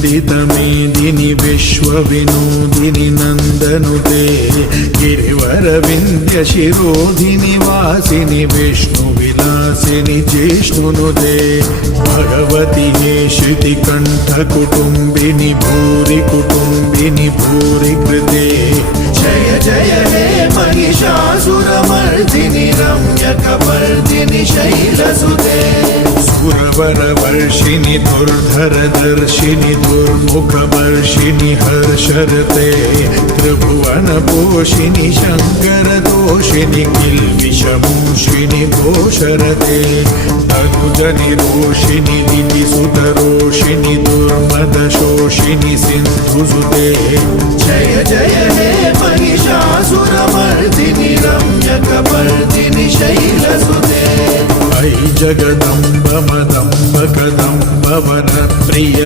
वन्दितमेदिनि विश्वविनोदिनि नन्दनुते गिरिवरविन्द्यशिरोधिनि वासिनि विष्णुविलासिनि जिष्णुनुते भगवति हे श्रुतिकण्ठकुटुम्बिनि भूरि कुटुम्बिनि भूरि कृते जय जय हे महिषासुरमर्दिनि रम्यकपर्दिनि शैलसुते सुरवरवर्षिणि दुर्धरदर्शिनि दुर्मुखवर्षिणि हर्षरते त्रिभुवनपोषिणि शङ्करदोषिणि किल्बिषमूषिणि घोषरते तनुजनिरोषिणि दितिसुतरोषिणि दुर्मदशोषिणि सिन्धुसुते जय जय हे महिषासुरमर्दिनि रम्यकपर्दिनि शैलसुते ऐ जगदम्ब मदम्ब कदम्ब वनप्रिय